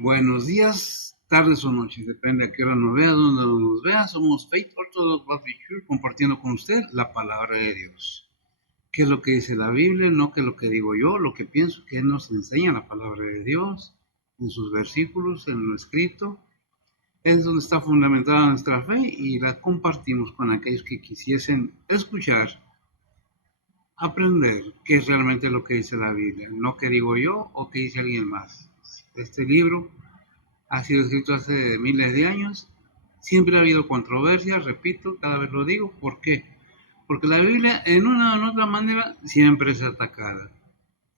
Buenos días, tardes o noches, depende a qué hora nos vea, donde nos vea. Somos Faith Orthodox Baptist Church compartiendo con usted la palabra de Dios. ¿Qué es lo que dice la Biblia? No que lo que digo yo, lo que pienso que nos enseña la palabra de Dios en sus versículos, en lo escrito. Es donde está fundamentada nuestra fe y la compartimos con aquellos que quisiesen escuchar, aprender qué es realmente lo que dice la Biblia, no que digo yo o que dice alguien más. Este libro ha sido escrito hace miles de años. Siempre ha habido controversias, repito, cada vez lo digo. ¿Por qué? Porque la Biblia, en una u otra manera, siempre es atacada.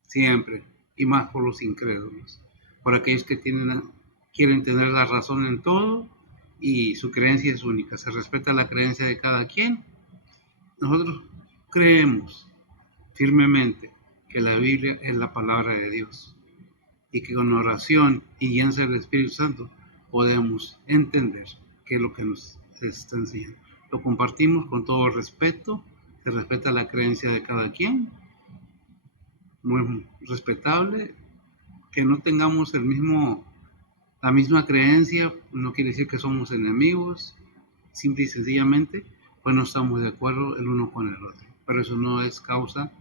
Siempre. Y más por los incrédulos. Por aquellos que quieren tener la razón en todo y su creencia es única. Se respeta la creencia de cada quien. Nosotros creemos firmemente que la Biblia es la palabra de Dios y que con oración y guianza del Espíritu Santo podemos entender qué es lo que nos está enseñando. Lo compartimos con todo respeto, se respeta la creencia de cada quien, muy respetable, que no tengamos la misma creencia, no quiere decir que somos enemigos, simple y sencillamente, pues no estamos de acuerdo el uno con el otro. Pero eso no es causa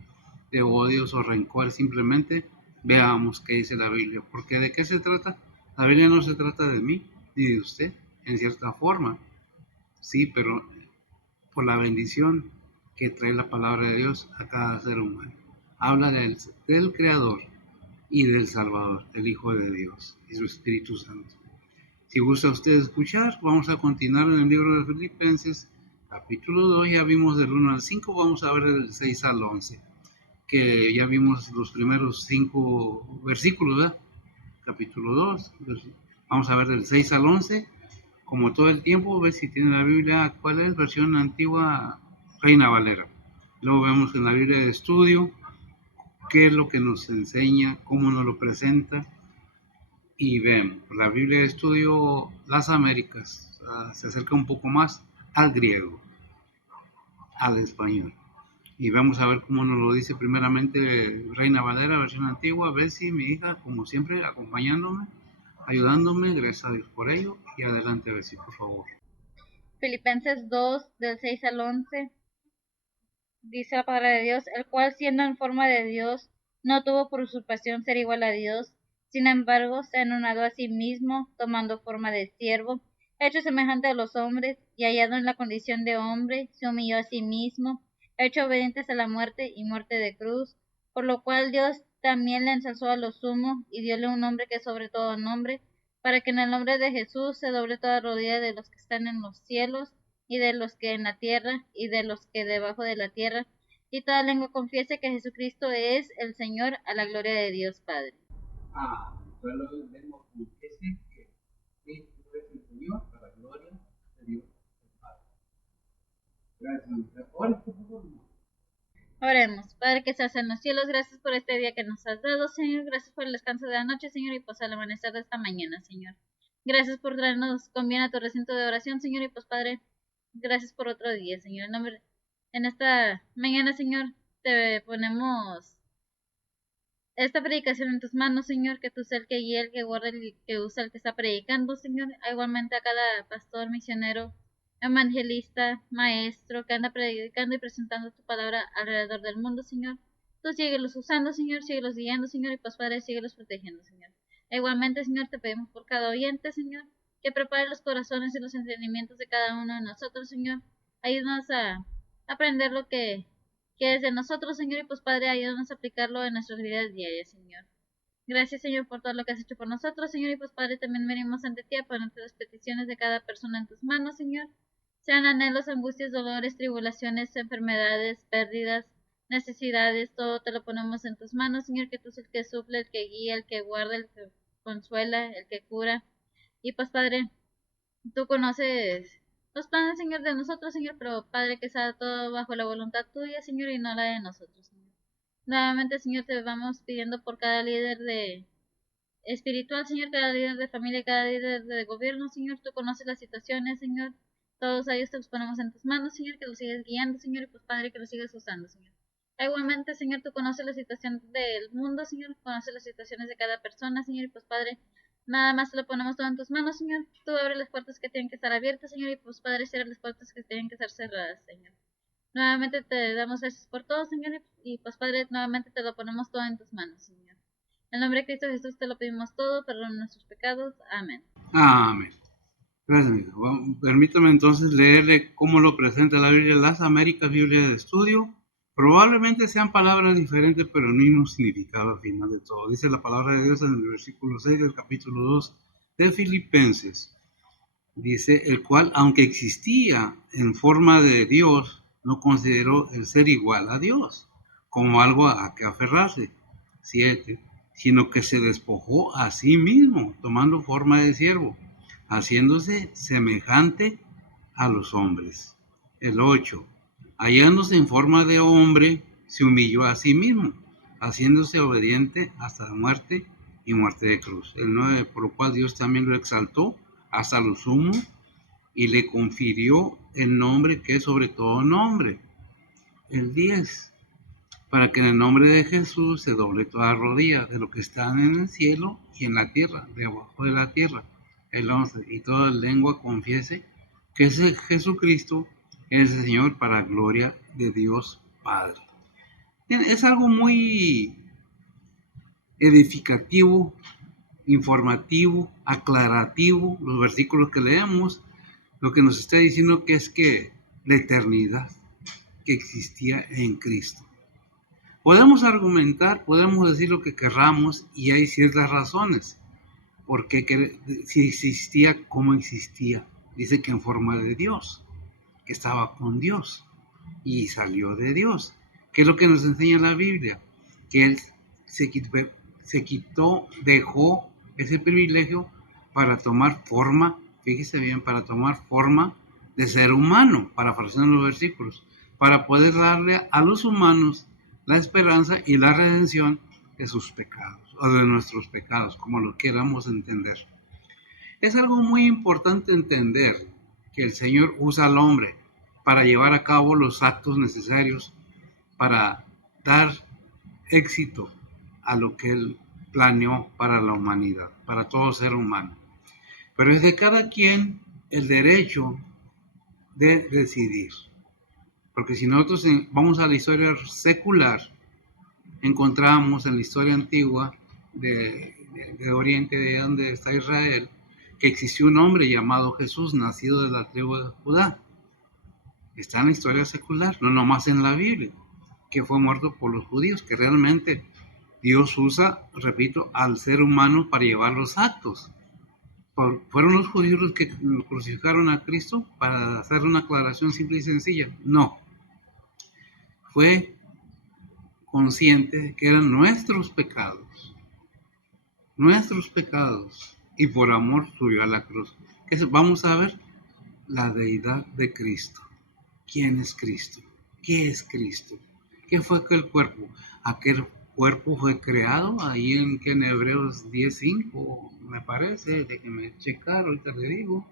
de odios o rencor, simplemente veamos qué dice la Biblia. Porque ¿de qué se trata? La Biblia no se trata de mí ni de usted, en cierta forma, sí, pero por la bendición que trae la palabra de Dios a cada ser humano. Habla del Creador y del Salvador, el Hijo de Dios y su Espíritu Santo. Si gusta usted escuchar, vamos a continuar en el libro de Filipenses, capítulo 2, ya vimos del 1 al 5, vamos a ver del 6 al 11, que ya vimos los primeros 5 versículos, ¿verdad? Capítulo 2, vamos a ver del 6 al 11, como todo el tiempo, ve si tiene la Biblia, ¿cuál es? Versión antigua, Reina Valera. Luego vemos en la Biblia de estudio qué es lo que nos enseña, cómo nos lo presenta, y vemos la Biblia de estudio Las Américas, se acerca un poco más al griego, al español. Y vamos a ver cómo nos lo dice primeramente Reina Valera, versión antigua. Bessie, mi hija, como siempre, acompañándome, ayudándome, gracias a Dios por ello. Y adelante, Bessie, por favor. Filipenses 2, del 6 al 11, dice la palabra de Dios, el cual siendo en forma de Dios, no tuvo por usurpación ser igual a Dios, sin embargo se anonadó a sí mismo, tomando forma de siervo, hecho semejante a los hombres, y hallado en la condición de hombre, se humilló a sí mismo, hecho obediente a la muerte y muerte de cruz, por lo cual Dios también le ensalzó a lo sumo, y dióle un nombre que es sobre todo nombre, para que en el nombre de Jesús se doble toda rodilla de los que están en los cielos y de los que en la tierra y de los que debajo de la tierra, y toda lengua confiese que Jesucristo es el Señor, a la gloria de Dios Padre. Toda lengua confiese que Cristo es el Señor, a la gloria de Dios el Padre. Gracias. Ahora, por favor. Oremos. Padre que estás en los cielos, gracias por este día que nos has dado, Señor. Gracias por el descanso de la noche, Señor, y pues al amanecer de esta mañana, Señor. Gracias por traernos con bien a tu recinto de oración, Señor, y pues Padre, gracias por otro día, Señor. En esta mañana, Señor, te ponemos esta predicación en tus manos, Señor, que tú seas el que guíe, el que guarde, el que usa, el que está predicando, Señor. Igualmente a cada pastor, misionero, evangelista, maestro, que anda predicando y presentando tu palabra alrededor del mundo, Señor. Tú síguelos usando, Señor, síguelos guiando, Señor, y pues Padre, síguelos protegiendo, Señor. Igualmente, Señor, te pedimos por cada oyente, Señor, que prepare los corazones y los entendimientos de cada uno de nosotros, Señor. Ayúdanos a aprender lo que es de nosotros, Señor, y pues Padre, ayúdanos a aplicarlo en nuestras vidas diarias, Señor. Gracias, Señor, por todo lo que has hecho por nosotros, Señor, y pues Padre, también venimos ante ti a poner las peticiones de cada persona en tus manos, Señor. Sean anhelos, angustias, dolores, tribulaciones, enfermedades, pérdidas, necesidades, todo te lo ponemos en tus manos, Señor, que tú eres el que suple, el que guía, el que guarda, el que consuela, el que cura. Y pues Padre, tú conoces los planes, Señor, de nosotros, Señor, pero Padre, que sea todo bajo la voluntad tuya, Señor, y no la de nosotros, Señor. Nuevamente, Señor, te vamos pidiendo por cada líder de espiritual, Señor, cada líder de familia, cada líder de gobierno, Señor, tú conoces las situaciones, Señor. Todos ellos te los ponemos en tus manos, Señor, que los sigas guiando, Señor, y pues Padre, que los sigas usando, Señor. Igualmente, Señor, tú conoces la situación del mundo, Señor, conoces las situaciones de cada persona, Señor, y pues Padre, Nada más lo ponemos todo en tus manos, Señor. Tú abre las puertas que tienen que estar abiertas, Señor, y pues Padre, cierra las puertas que tienen que estar cerradas, Señor. Nuevamente te damos gracias por todo, Señor, y pues Padre, nuevamente te lo ponemos todo en tus manos, Señor. En el nombre de Cristo Jesús te lo pedimos todo, perdona nuestros pecados. Amén. Amén. Gracias, amigo. Permítame entonces leerle cómo lo presenta la Biblia, las Américas, Biblia de Estudio. Probablemente sean palabras diferentes, pero el mismo significado al final de todo. Dice la palabra de Dios en el versículo 6 del capítulo 2 de Filipenses. Dice, el cual, aunque existía en forma de Dios, no consideró el ser igual a Dios como algo a que aferrarse. 7. Sino que se despojó a sí mismo, tomando forma de siervo, haciéndose semejante a los hombres. El 8. Hallándose en forma de hombre, se humilló a sí mismo, haciéndose obediente hasta la muerte y muerte de cruz. El 9. Por lo cual Dios también lo exaltó hasta lo sumo y le confirió el nombre que es sobre todo nombre. El 10. Para que en el nombre de Jesús se doble toda rodilla de lo que están en el cielo y en la tierra, debajo de la tierra. El 11. Y toda lengua confiese que ese Jesucristo es el Señor, para gloria de Dios Padre. Bien, es algo muy edificativo, informativo, aclarativo, los versículos que leemos, lo que nos está diciendo que es que la eternidad que existía en Cristo. Podemos argumentar, podemos decir lo que querramos y hay ciertas razones. Porque si existía, ¿cómo existía? Dice que en forma de Dios, que estaba con Dios y salió de Dios. ¿Qué es lo que nos enseña la Biblia? Que Él se quitó, dejó ese privilegio para tomar forma, fíjese bien, para tomar forma de ser humano, parafraseando los versículos, para poder darle a los humanos la esperanza y la redención de sus pecados, o de nuestros pecados, como lo queramos entender. Es algo muy importante entender que el Señor usa al hombre para llevar a cabo los actos necesarios para dar éxito a lo que Él planeó para la humanidad, para todo ser humano. Pero es de cada quien el derecho de decidir. Porque si nosotros vamos a la historia secular, encontramos en la historia antigua de Oriente, de donde está Israel, que existió un hombre llamado Jesús, nacido de la tribu de Judá. Está en la historia secular, no nomás en la Biblia, que fue muerto por los judíos, que realmente Dios usa, repito, al ser humano para llevar los actos. ¿Fueron los judíos los que crucificaron a Cristo? Para hacer una aclaración simple y sencilla. No. Fue consciente de que eran nuestros pecados, y por amor subió a la cruz. Vamos a ver la deidad de Cristo. ¿Quién es Cristo? ¿Qué es Cristo? ¿Qué fue aquel cuerpo? Aquel cuerpo fue creado ahí en Hebreos 10:5, me parece, déjenme checar, ahorita le digo.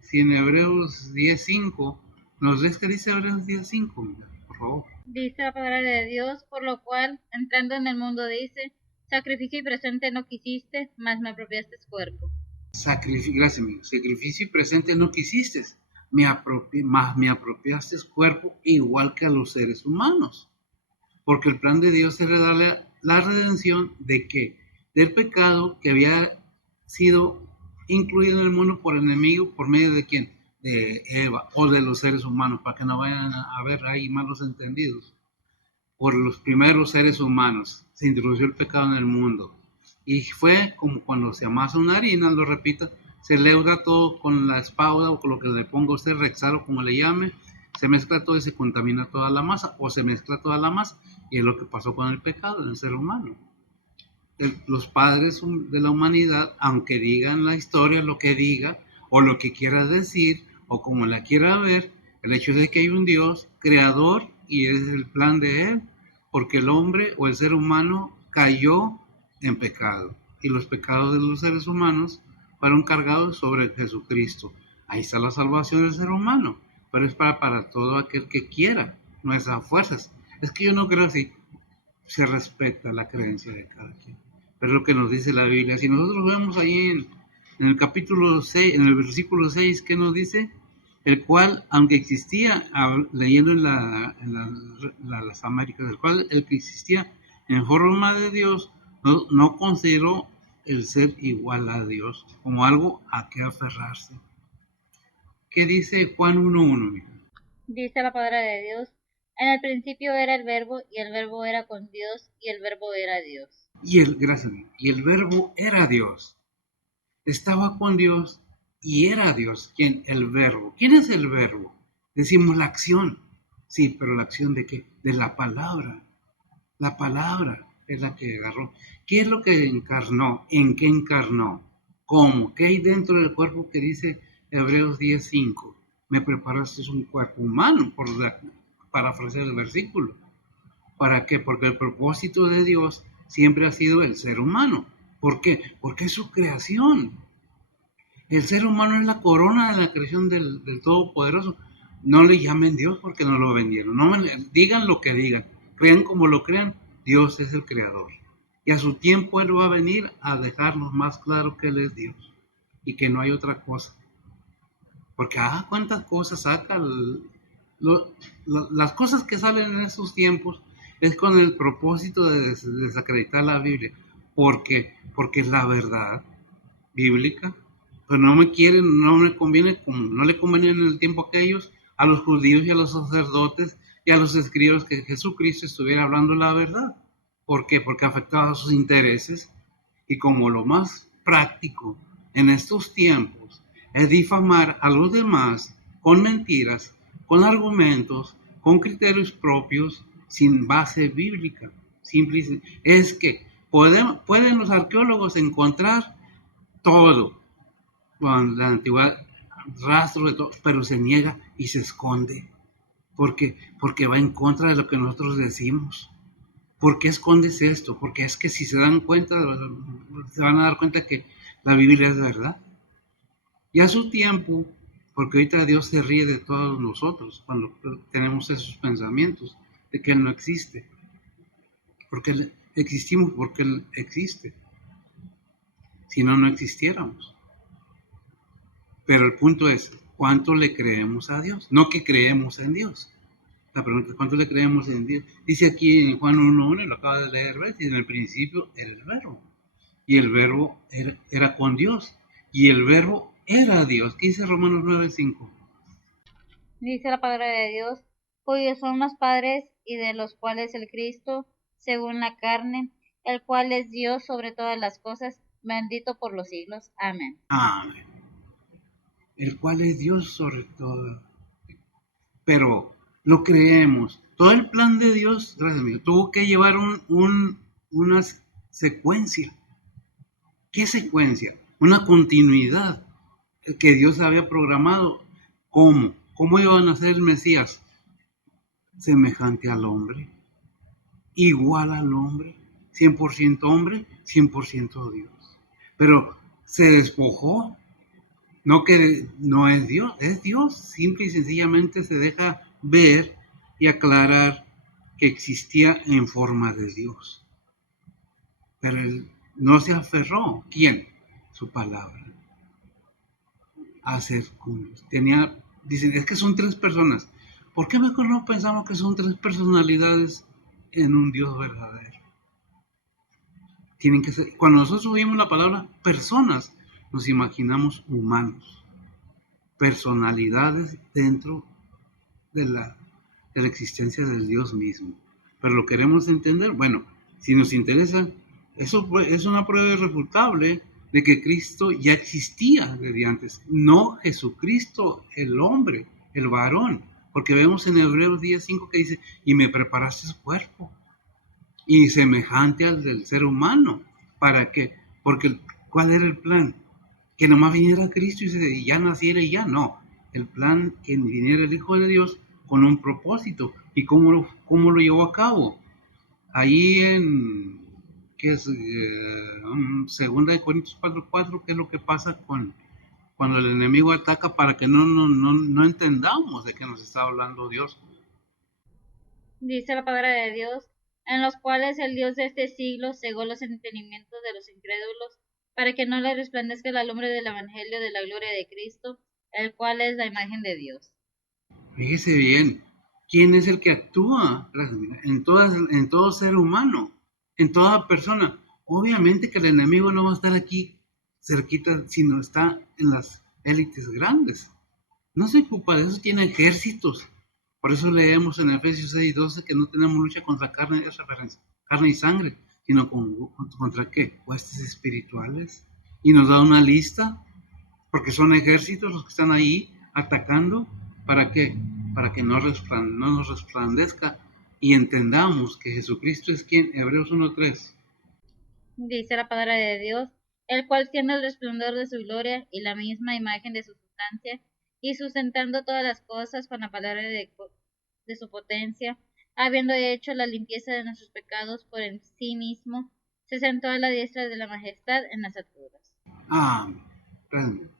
Si en Hebreos 10:5, ¿nos ves qué dice Hebreos 10:5? Por favor. Dice la palabra de Dios, por lo cual, entrando en el mundo, dice, sacrificio y presente no quisiste, mas me apropiaste cuerpo. Gracias, amigo. Sacrificio y presente no quisiste, mas me apropiaste cuerpo, igual que a los seres humanos. Porque el plan de Dios era darle la redención de que del pecado que había sido incluido en el mundo por el enemigo, por medio de quién, de Eva o de los seres humanos, para que no vayan a haber ahí malos entendidos. Por los primeros seres humanos se introdujo el pecado en el mundo y fue como cuando se amasa una harina, lo repito, se leuda todo con la espada o con lo que le ponga usted, rexal o como le llame, se mezcla todo y se contamina toda la masa, o se mezcla toda la masa, y es lo que pasó con el pecado en el ser humano. Los padres de la humanidad, aunque digan la historia lo que diga, o lo que quiera decir, o como la quiera ver, el hecho de que hay un Dios creador y es el plan de Él, porque el hombre o el ser humano cayó en pecado, y los pecados de los seres humanos fueron cargados sobre Jesucristo. Ahí está la salvación del ser humano, pero es para todo aquel que quiera, no es a fuerzas. Es que yo no creo así. Se respeta la creencia de cada quien. Es lo que nos dice la Biblia. Si nosotros vemos ahí en el capítulo 6, en el versículo 6, ¿qué nos dice? El cual, aunque existía, leyendo en las Américas, el cual, el que existía en forma de Dios, no consideró el ser igual a Dios como algo a que aferrarse. ¿Qué dice Juan 1:1? Dice la palabra de Dios: en el principio era el verbo, y el verbo era con Dios, y el verbo era Dios. Gracias, y el verbo era Dios. Estaba con Dios y era Dios. ¿Quién? El verbo. ¿Quién es el verbo? Decimos la acción. Sí, pero ¿la acción de qué? De la palabra. La palabra es la que agarró. ¿Qué es lo que encarnó? ¿En qué encarnó? ¿Cómo? ¿Qué hay dentro del cuerpo que dice Hebreos 10:5? Me preparaste un cuerpo humano, para ofrecer el versículo. ¿Para qué? Porque el propósito de Dios siempre ha sido el ser humano. ¿Por qué? Porque es su creación. El ser humano es la corona de la creación del Todopoderoso. No le llamen Dios porque no lo vendieron. No digan lo que digan. Crean como lo crean. Dios es el creador. Y a su tiempo Él va a venir a dejarnos más claro que Él es Dios. Y que no hay otra cosa. Porque, cuántas cosas saca. Las cosas que salen en esos tiempos es con el propósito de desacreditar la Biblia. ¿Por qué? Porque es la verdad bíblica, pero no me conviene, como no le convenía en el tiempo aquellos, a los judíos y a los sacerdotes y a los escribas, que Jesucristo estuviera hablando la verdad. ¿Por qué? Porque afectaba a sus intereses, y como lo más práctico en estos tiempos es difamar a los demás con mentiras, con argumentos, con criterios propios, sin base bíblica. Simple, es que pueden los arqueólogos encontrar todo con la antigüedad, rastro de todo, pero se niega y se esconde. Porque va en contra de lo que nosotros decimos. ¿Por qué escondes esto? Porque es que si se dan cuenta, se van a dar cuenta que la Biblia es verdad. Y a su tiempo, porque ahorita Dios se ríe de todos nosotros cuando tenemos esos pensamientos de que Él no existe. Porque existimos porque Él existe. Si no, no existiéramos. Pero el punto es, ¿cuánto le creemos a Dios? No que creemos en Dios. La pregunta es, ¿cuánto le creemos en Dios? Dice aquí en Juan 1:1, lo acaba de leer, ¿ves? Y en el principio era el verbo. Y el verbo era con Dios. Y el verbo era Dios. ¿Qué dice Romanos 9:5? Dice la palabra de Dios: cuyos son los padres, y de los cuales el Cristo, según la carne, el cual es Dios sobre todas las cosas, bendito por los siglos. Amén. Amén. El cual es Dios sobre todo. Pero lo creemos. Todo el plan de Dios, gracias a Dios, tuvo que llevar una secuencia. ¿Qué secuencia? Una continuidad que Dios había programado. ¿Cómo? ¿Cómo iban a ser el Mesías? Semejante al hombre, igual al hombre, 100% hombre, 100% Dios. Pero se despojó, no que no es Dios, simple y sencillamente se deja ver y aclarar que existía en forma de Dios. Pero él no se aferró. ¿Quién? Su palabra. Hacer dicen, es que son tres personas. ¿Por qué mejor no pensamos que son tres personalidades en un Dios verdadero? Tienen que ser, cuando nosotros oímos la palabra personas, nos imaginamos humanos, personalidades dentro de la existencia del Dios mismo. Pero lo queremos entender. Bueno, si nos interesa, eso es una prueba irrefutable de que Cristo ya existía desde antes, no Jesucristo, el hombre, el varón, porque vemos en Hebreos 10:5 que dice, y me preparaste cuerpo, y semejante al del ser humano. ¿Para qué? Porque ¿cuál era el plan? Que nomás viniera Cristo y ya naciera y ya no. El plan que viniera el Hijo de Dios con un propósito. ¿Y cómo lo llevó a cabo? Ahí en, ¿qué es? Segunda de Corintios 4:4, ¿qué es lo que pasa cuando el enemigo ataca para que no entendamos de qué nos está hablando Dios? Dice la palabra de Dios: en los cuales el Dios de este siglo cegó los entendimientos de los incrédulos, para que no les resplandezca la lumbre del Evangelio de la gloria de Cristo, el cual es la imagen de Dios. Fíjese bien, ¿quién es el que actúa en todo ser humano, en toda persona? Obviamente que el enemigo no va a estar aquí cerquita, sino está en las élites grandes. No se ocupa de eso, tiene ejércitos. Por eso leemos en Efesios 6:12 que no tenemos lucha contra carne, es referencia, carne y sangre, sino contra qué? Huestes espirituales. Y nos da una lista, porque son ejércitos los que están ahí atacando. ¿Para qué? Para que no nos resplandezca y entendamos que Jesucristo es quien, Hebreos 1:3. Dice la palabra de Dios, el cual siendo el resplandor de su gloria y la misma imagen de su sustancia, y sustentando todas las cosas con la palabra de su potencia, habiendo hecho la limpieza de nuestros pecados por en sí mismo, se sentó a la diestra de la majestad en las alturas. Ah,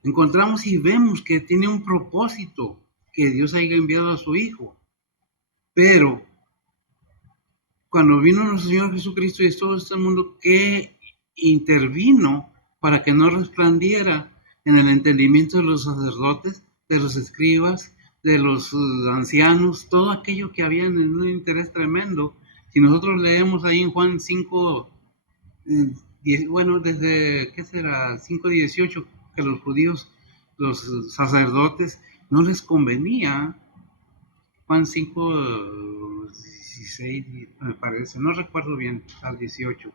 encontramos y vemos que tiene un propósito, que Dios haya enviado a su Hijo. Pero cuando vino nuestro Señor Jesucristo y todo este mundo, que intervino para que no resplandiera en el entendimiento de los sacerdotes, de los escribas, de los ancianos, todo aquello que había en un interés tremendo. Si nosotros leemos ahí en Juan 5, bueno, desde, ¿qué será? 5:18, que los judíos, los sacerdotes, no les convenía. Juan 5:16, me parece, no recuerdo bien, al 18.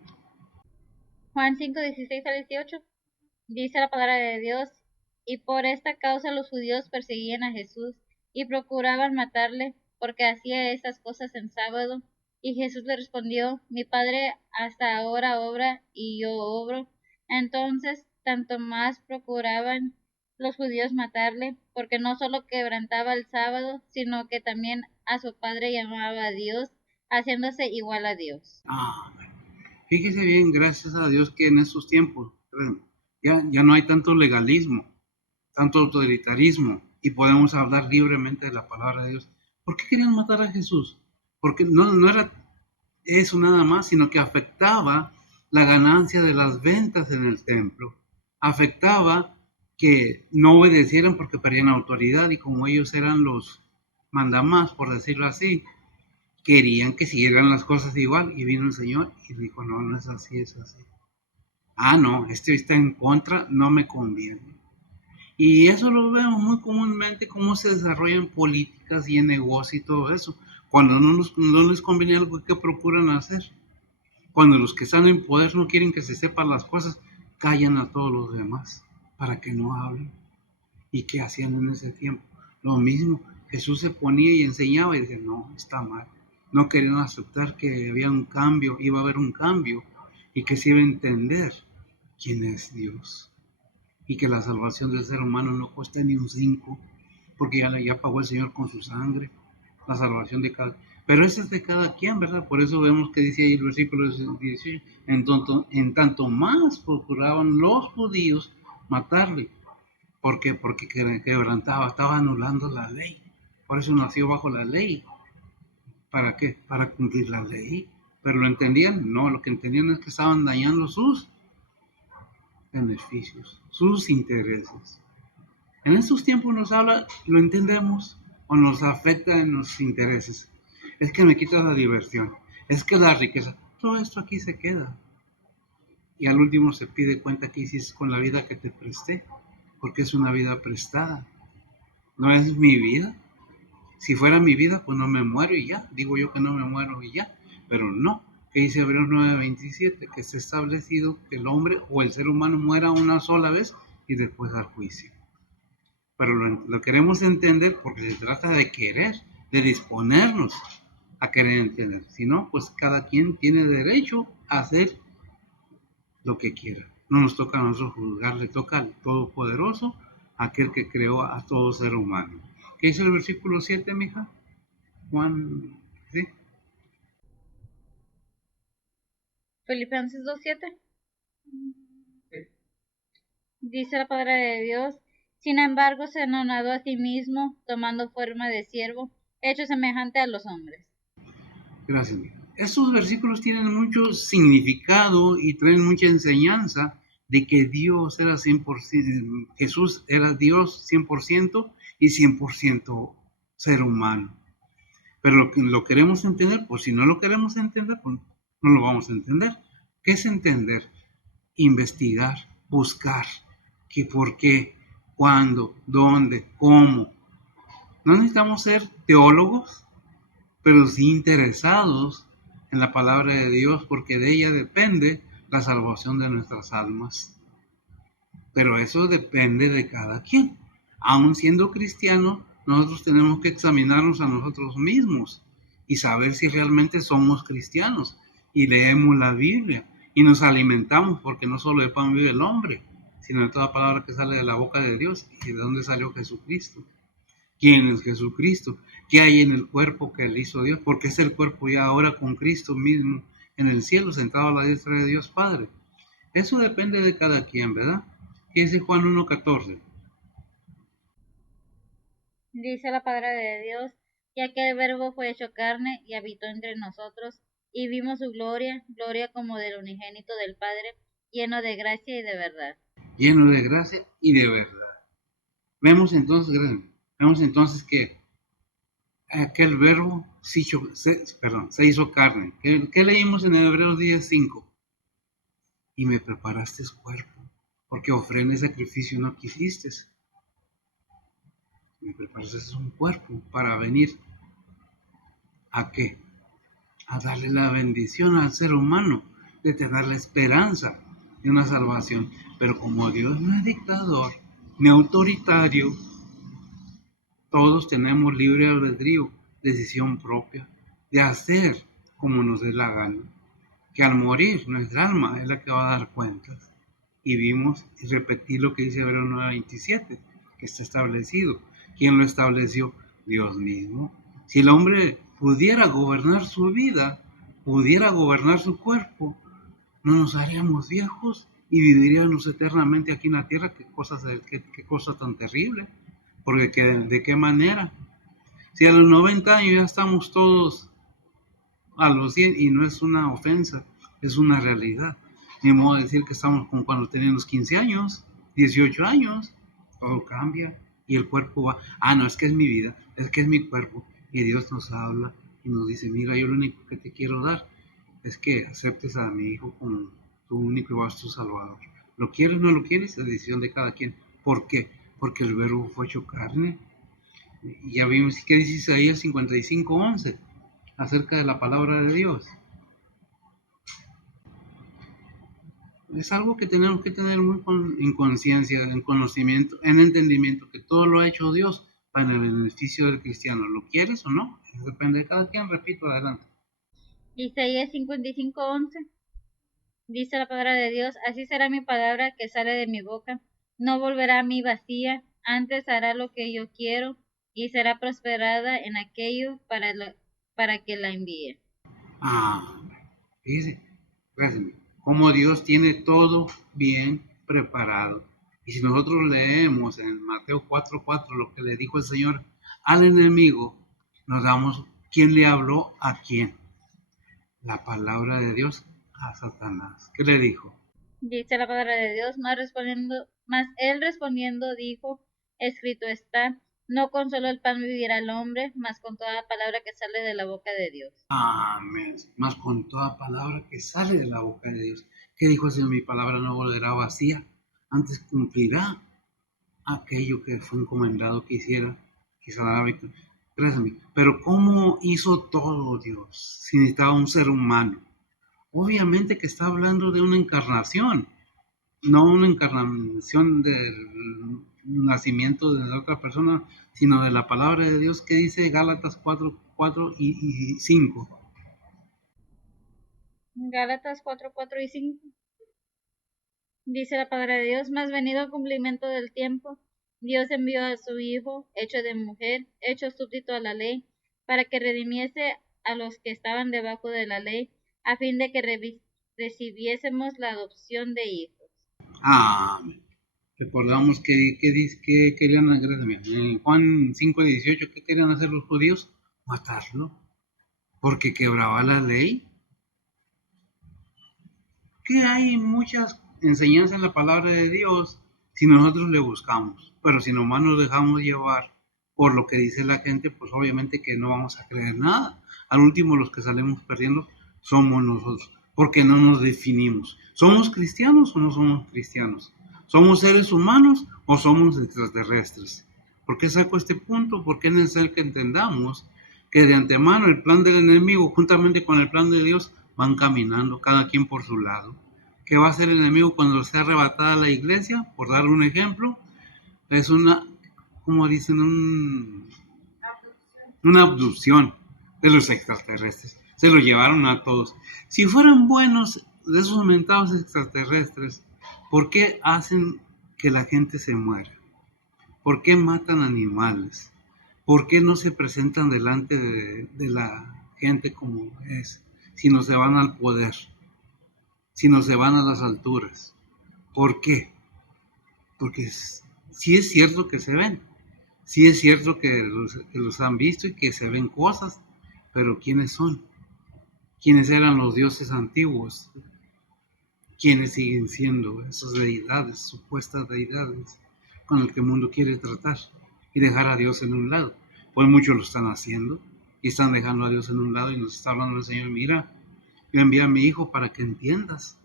Juan 5:16 al 18 dice la palabra de Dios, y por esta causa los judíos perseguían a Jesús y procuraban matarle, porque hacía estas cosas en sábado. Y Jesús le respondió, mi Padre hasta ahora obra y yo obro. Entonces, tanto más procuraban los judíos matarle, porque no solo quebrantaba el sábado, sino que también a su Padre llamaba a Dios, haciéndose igual a Dios. Fíjese bien, gracias a Dios que en estos tiempos ya no hay tanto legalismo, tanto autoritarismo, y podemos hablar libremente de la palabra de Dios. ¿Por qué querían matar a Jesús? Porque no era eso nada más, sino que afectaba la ganancia de las ventas en el templo. Afectaba que no obedecieran porque perdían autoridad, y como ellos eran los mandamás, por decirlo así, querían que siguieran las cosas igual. Y vino el Señor y dijo, no, no es así, es así. Ah, no, este está en contra, no me conviene. Y eso lo vemos muy comúnmente, cómo se desarrollan políticas y en negocio y todo eso. Cuando no les conviene algo, ¿qué procuran hacer? Cuando los que están en poder no quieren que se sepan las cosas, callan a todos los demás para que no hablen. ¿Y qué hacían en ese tiempo? Lo mismo, Jesús se ponía y enseñaba y decía, no, está mal. No querían aceptar que había un cambio, iba a haber un cambio y que se iba a entender quién es Dios. Y que la salvación del ser humano no cuesta ni un 5, porque ya pagó el Señor con su sangre, la salvación de cada. Pero eso es de cada quien, ¿verdad? Por eso vemos que dice ahí el versículo 18, en tanto más procuraban los judíos matarle. ¿Por qué? Porque quebrantaba, estaba anulando la ley. Por eso nació bajo la ley. ¿Para qué? Para cumplir la ley. ¿Pero lo entendían? No, lo que entendían es que estaban dañando sus beneficios, sus intereses. En estos tiempos nos habla, lo entendemos o nos afecta en los intereses. Es que me quita la diversión, es que la riqueza, todo esto aquí se queda. Y al último se pide cuenta que hiciste con la vida que te presté, porque es una vida prestada. No es mi vida. Si fuera mi vida, pues no me muero y ya. Digo yo que no me muero y ya. Pero no. Que dice Hebreos 9:27, que está establecido que el hombre o el ser humano muera una sola vez y después al juicio. Pero lo queremos entender porque se trata de querer, de disponernos a querer entender. Si no, pues cada quien tiene derecho a hacer lo que quiera. No nos toca a nosotros juzgar, le toca al Todopoderoso, aquel que creó a todo ser humano. ¿Qué dice el versículo 7, mija? Juan, ¿sí? Filipenses 2:7 dice la palabra de Dios, sin embargo se anonadó a sí mismo, tomando forma de siervo, hecho semejante a los hombres. Gracias, mija. Estos versículos tienen mucho significado y traen mucha enseñanza de que Dios era 100%, Jesús era Dios 100% y 100% ser humano. Pero lo queremos entender, pues si no lo queremos entender, pues no lo vamos a entender. ¿Qué es entender? Investigar, buscar, qué, por qué, cuándo, dónde, cómo. No necesitamos ser teólogos, pero sí interesados en la palabra de Dios, porque de ella depende la salvación de nuestras almas. Pero eso depende de cada quien. Aun siendo cristianos, nosotros tenemos que examinarnos a nosotros mismos y saber si realmente somos cristianos. Y leemos la Biblia y nos alimentamos, porque no solo de pan vive el hombre, sino de toda palabra que sale de la boca de Dios. ¿Y de dónde salió Jesucristo? ¿Quién es Jesucristo? ¿Qué hay en el cuerpo que él hizo Dios? Porque es el cuerpo ya ahora con Cristo mismo en el cielo, sentado a la diestra de Dios Padre. Eso depende de cada quien, ¿verdad? ¿Qué dice Juan 1:14? Dice la palabra de Dios, y aquel verbo fue hecho carne y habitó entre nosotros, y vimos su gloria, gloria como del unigénito del Padre, lleno de gracia y de verdad. Lleno de gracia y de verdad. Vemos entonces que aquel verbo se hizo carne. ¿Qué leímos en Hebreos 10:5? Y me preparaste cuerpo, porque ofrenda y sacrificio no quisiste. Me preparaste un cuerpo para venir. ¿A qué? A darle la bendición al ser humano, de tener la esperanza de una salvación. Pero como Dios no es dictador ni autoritario, todos tenemos libre albedrío, decisión propia, de hacer como nos dé la gana. Que al morir nuestra alma es la que va a dar cuentas. Y vimos y repetí lo que dice Hebreos 9:27, que está establecido. ¿Quién lo estableció? Dios mismo. Si el hombre pudiera gobernar su vida, pudiera gobernar su cuerpo, no nos haríamos viejos y viviríamos eternamente aquí en la tierra. Qué cosa tan terrible. Porque ¿de qué manera? Si a los 90 años ya estamos todos a los 100, y no es una ofensa, es una realidad. Ni modo de decir que estamos como cuando teníamos 15 años, 18 años, todo cambia y el cuerpo va, no, es que es mi vida, es que es mi cuerpo, y Dios nos habla y nos dice, mira, yo lo único que te quiero dar es que aceptes a mi hijo como tu único y vasto salvador. ¿Lo quieres o no lo quieres? Es decisión de cada quien. ¿Por qué? Porque el verbo fue hecho carne. Y ya vimos qué dice Isaías 55:11 acerca de la palabra de Dios. Es algo que tenemos que tener muy en conciencia, en conocimiento, en entendimiento, que todo lo ha hecho Dios para el beneficio del cristiano. ¿Lo quieres o no? Eso depende de cada quien, repito, adelante. Isaías 55:11 dice la palabra de Dios, así será mi palabra que sale de mi boca, no volverá a mí vacía, antes hará lo que yo quiero y será prosperada en aquello para que la envíe. Fíjese, gracias. Como Dios tiene todo bien preparado. Y si nosotros leemos en Mateo 4:4 lo que le dijo el Señor al enemigo, nos damos quién le habló a quién. La palabra de Dios a Satanás. ¿Qué le dijo? Dice la palabra de Dios, más él respondiendo dijo, escrito está, no con solo el pan vivirá el hombre, mas con toda palabra que sale de la boca de Dios. Amén. Más con toda palabra que sale de la boca de Dios. ¿Qué dijo el Señor? Mi palabra no volverá vacía, antes cumplirá aquello que fue encomendado que hiciera. Gracias. Pero ¿cómo hizo todo Dios si necesitaba un ser humano? Obviamente que está hablando de una encarnación, no una encarnación del nacimiento de otra persona, sino de la palabra de Dios que dice Gálatas 4:4 y 5. Gálatas 4:4 y 5 dice la palabra de Dios, más venido al cumplimiento del tiempo, Dios envió a su Hijo, hecho de mujer, hecho súbdito a la ley, para que redimiese a los que estaban debajo de la ley, a fin de que recibiésemos la adopción de hijos. Amén. Recordamos que querían, en Juan 5:18, ¿qué querían hacer los judíos? Matarlo. porque quebraba la ley. Que hay muchas enseñanzas en la palabra de Dios si nosotros le buscamos, pero si nomás nos dejamos llevar por lo que dice la gente, pues obviamente que no vamos a creer nada. Al último los que salimos perdiendo somos nosotros, porque no nos definimos. ¿Somos cristianos o no somos cristianos? ¿Somos seres humanos o somos extraterrestres? ¿Por qué saco este punto? Porque es necesario que entendamos que de antemano el plan del enemigo, juntamente con el plan de Dios, van caminando, cada quien por su lado. ¿Qué va a hacer el enemigo cuando sea arrebatada la iglesia? Por dar un ejemplo, es como dicen, una abducción de los extraterrestres. Se lo llevaron a todos. Si fueran buenos de esos mentados extraterrestres, ¿por qué hacen que la gente se muera? ¿Por qué matan animales? ¿Por qué no se presentan delante de la gente como es? Si no se van al poder, si no se van a las alturas. ¿Por qué? Porque sí es cierto que se ven, sí es cierto que los han visto y que se ven cosas, pero ¿quiénes son? ¿Quiénes eran los dioses antiguos? ¿Quiénes siguen siendo esas deidades, supuestas deidades, con el que el mundo quiere tratar y dejar a Dios en un lado? Pues muchos lo están haciendo y están dejando a Dios en un lado y nos está hablando el Señor, mira, yo envié a mi hijo para que entiendas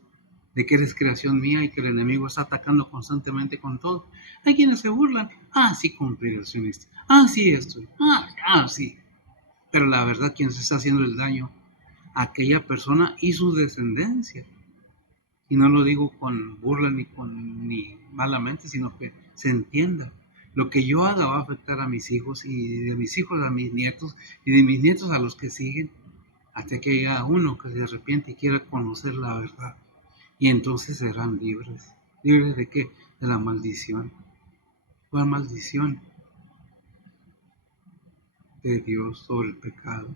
de que eres creación mía y que el enemigo está atacando constantemente con todo. Hay quienes se burlan, sí, conspiracionista, sí, esto, sí. Pero la verdad, quien se está haciendo el daño a aquella persona y su descendencia. Y no lo digo con burla ni malamente, sino que se entienda. Lo que yo haga va a afectar a mis hijos y de mis hijos a mis nietos y de mis nietos a los que siguen, hasta que haya uno que se arrepiente y quiera conocer la verdad. Y entonces serán libres. ¿Libres de qué? De la maldición. ¿Cuál maldición? De Dios sobre el pecado,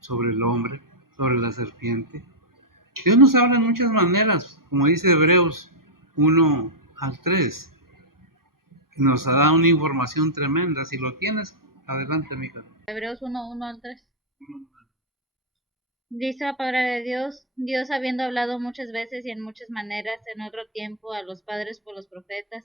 sobre el hombre, sobre la serpiente. Dios nos habla en muchas maneras, como dice Hebreos 1 al 3. Nos ha dado una información tremenda. Si lo tienes, adelante, mija. Hebreos 1:1 al 3. Dice la palabra de Dios, Dios habiendo hablado muchas veces y en muchas maneras en otro tiempo a los padres por los profetas,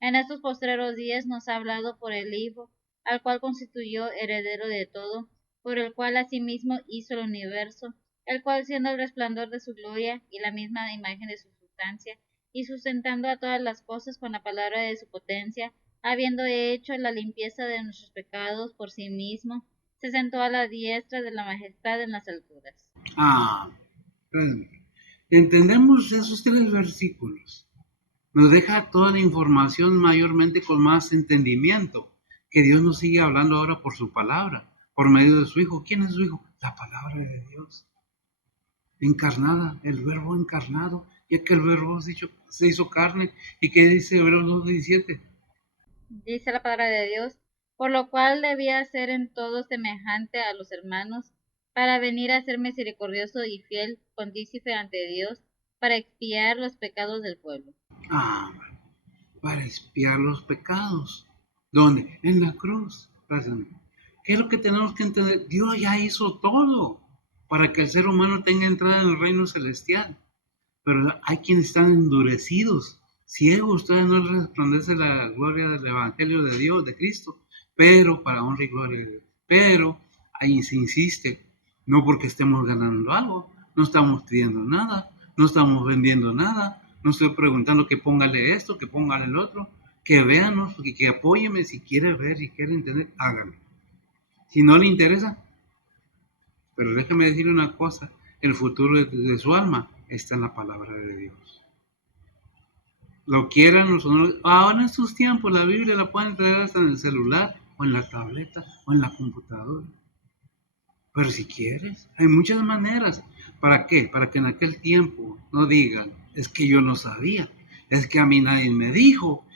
en estos postreros días nos ha hablado por el Hijo, al cual constituyó heredero de todo, por el cual asimismo hizo el universo, el cual siendo el resplandor de su gloria y la misma imagen de su sustancia, y sustentando a todas las cosas con la palabra de su potencia, habiendo hecho la limpieza de nuestros pecados por sí mismo, se sentó a la diestra de la majestad en las alturas. Entendemos esos 3 versículos. Nos deja toda la información mayormente con más entendimiento, que Dios nos sigue hablando ahora por su palabra, por medio de su Hijo. ¿Quién es su Hijo? La palabra de Dios. Encarnada, el verbo encarnado, ya que el verbo se hizo carne. ¿Y qué dice Hebreos 2:17? Dice la palabra de Dios, por lo cual debía ser en todo semejante a los hermanos, para venir a ser misericordioso y fiel pontífice ante Dios, para expiar los pecados del pueblo. Para expiar los pecados. ¿Dónde? En la cruz. ¿Qué es lo que tenemos que entender? Dios ya hizo todo para que el ser humano tenga entrada en el reino celestial. Pero hay quienes están endurecidos, ciegos, todavía no les resplandece la gloria del Evangelio de Dios, de Cristo, pero para honra y gloria de Dios. Pero ahí se insiste, no porque estemos ganando algo, no estamos pidiendo nada, no estamos vendiendo nada, no estoy preguntando que póngale esto, que póngale el otro, que véanos, que apóyeme, si quiere ver, si quiere entender, háganlo. Si no le interesa, pero déjame decirle una cosa, el futuro de su alma está en la palabra de Dios. Lo quieran o no. Ahora en estos tiempos la Biblia la pueden traer hasta en el celular o en la tableta o en la computadora. Pero si quieres, hay muchas maneras. ¿Para qué? Para que en aquel tiempo no digan, es que yo no sabía, es que a mí nadie me dijo,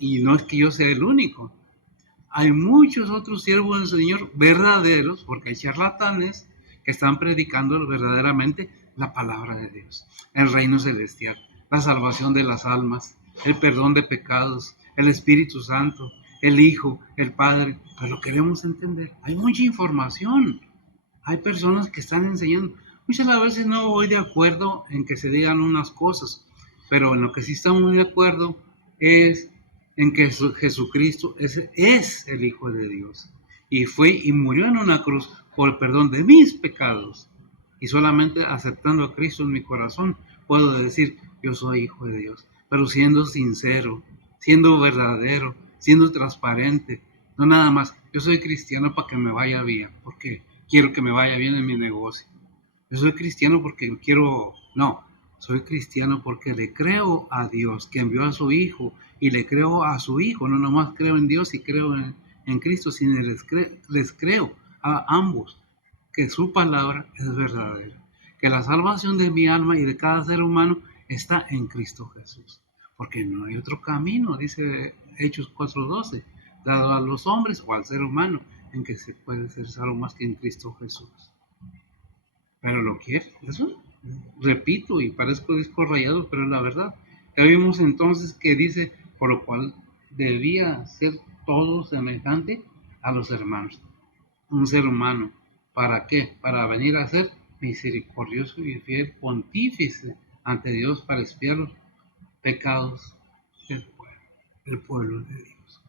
y no es que yo sea el único. Hay muchos otros siervos del Señor verdaderos, porque hay charlatanes que están predicando verdaderamente la palabra de Dios, el reino celestial, la salvación de las almas, el perdón de pecados, el Espíritu Santo, el Hijo, el Padre. Pero lo queremos entender. Hay mucha información. Hay personas que están enseñando. Muchas veces no voy de acuerdo en que se digan unas cosas, pero en lo que sí estamos de acuerdo es en que Jesucristo es el Hijo de Dios. Y fue y murió en una cruz por el perdón de mis pecados. Y solamente aceptando a Cristo en mi corazón puedo decir, yo soy hijo de Dios. Pero siendo sincero, siendo verdadero, siendo transparente. No nada más, yo soy cristiano para que me vaya bien, porque quiero que me vaya bien en mi negocio. Yo soy cristiano porque quiero, no, soy cristiano porque le creo a Dios que envió a su Hijo y le creo a su Hijo. No nomás creo en Dios y creo en Cristo, sino les creo a ambos que su palabra es verdadera, que la salvación de mi alma y de cada ser humano está en Cristo Jesús, porque no hay otro camino, dice Hechos 4:12, dado a los hombres o al ser humano en que se puede ser salvo más que en Cristo Jesús. Pero lo quiere, eso repito y parezco disco rayado, pero es la verdad. Ya vimos entonces que dice, por lo cual debía ser todo semejante a los hermanos, un ser humano. ¿Para qué? Para venir a ser misericordioso y fiel pontífice ante Dios para expiar los pecados del pueblo de Dios.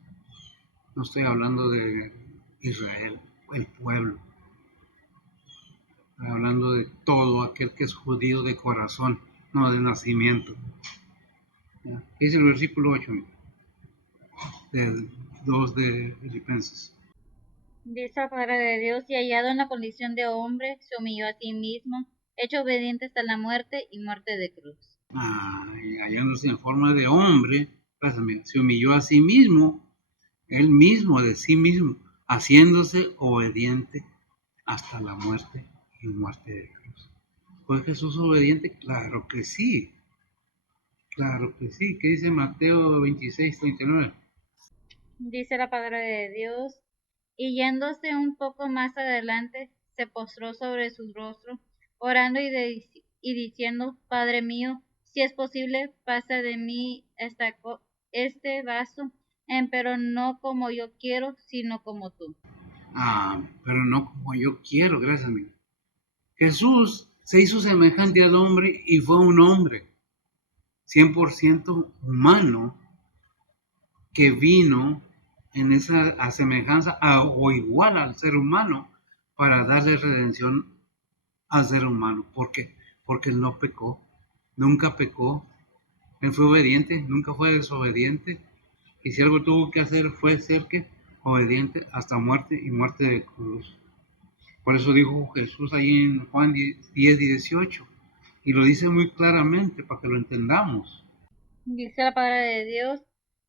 No estoy hablando de Israel, el pueblo. Estoy hablando de todo aquel que es judío de corazón, no de nacimiento. Es el versículo 8 del 2 de Filipenses. Dice la palabra de Dios, y hallado en la condición de hombre, se humilló a sí mismo, hecho obediente hasta la muerte y muerte de cruz. Hallándose en forma de hombre, se humilló a sí mismo, él mismo de sí mismo, haciéndose obediente hasta la muerte y muerte de cruz. ¿Fue Jesús obediente? Claro que sí. Claro que sí. ¿Qué dice Mateo 26:39? Dice la palabra de Dios, y yéndose un poco más adelante, se postró sobre su rostro, orando y diciendo, Padre mío, si es posible, pasa de mí este vaso, pero no como yo quiero, sino como tú. Pero no como yo quiero, gracias a mí. Jesús se hizo semejante al hombre y fue un hombre 100% humano que vino en esa semejanza o igual al ser humano para darle redención al ser humano. ¿Por qué? Porque él no pecó, nunca pecó, él fue obediente, nunca fue desobediente, y si algo tuvo que hacer fue ser que obediente hasta muerte y muerte de cruz. Por eso dijo Jesús ahí en Juan 10:18, y lo dice muy claramente para que lo entendamos. Dice la palabra de Dios,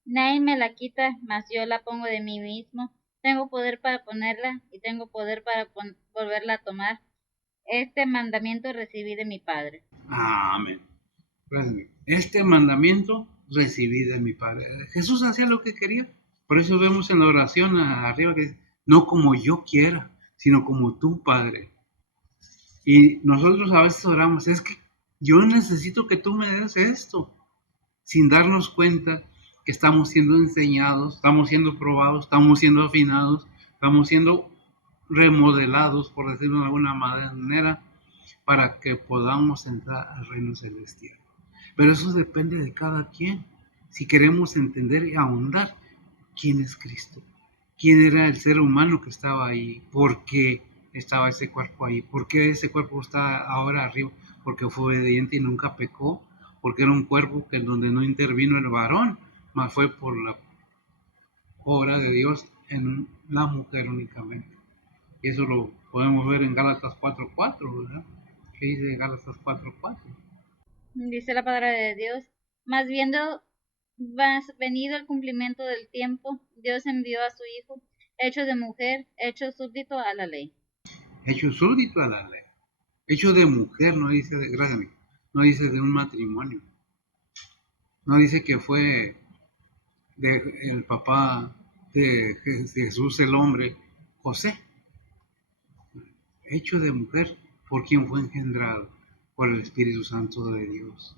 nadie me la quita, mas yo la pongo de mí mismo. Tengo poder para ponerla y tengo poder para volverla a tomar. Este mandamiento recibí de mi Padre. Amén. Este mandamiento recibí de mi Padre. Jesús hacía lo que quería. Por eso vemos en la oración arriba que dice, no como yo quiera, sino como tú, Padre. Y nosotros a veces oramos, es que yo necesito que tú me des esto, sin darnos cuenta que estamos siendo enseñados, estamos siendo probados, estamos siendo afinados, estamos siendo remodelados, por decirlo de alguna manera, para que podamos entrar al reino celestial. Pero eso depende de cada quien. Si queremos entender y ahondar quién es Cristo, quién era el ser humano que estaba ahí, por qué estaba ese cuerpo ahí, por qué ese cuerpo está ahora arriba, porque fue obediente y nunca pecó, porque era un cuerpo que en donde no intervino el varón, más fue por la obra de Dios en la mujer únicamente. Y eso lo podemos ver en Gálatas 4:4, ¿verdad? ¿Qué dice Gálatas 4:4? Dice la palabra de Dios, mas venido el cumplimiento del tiempo, Dios envió a su Hijo, hecho de mujer, hecho súbdito a la ley. Hecho súbdito a la ley. Hecho de mujer, no dice de, gracias, no dice de un matrimonio. No dice que fue el papá de Jesús el hombre, José. Hecho de mujer, por quien fue engendrado, por el Espíritu Santo de Dios.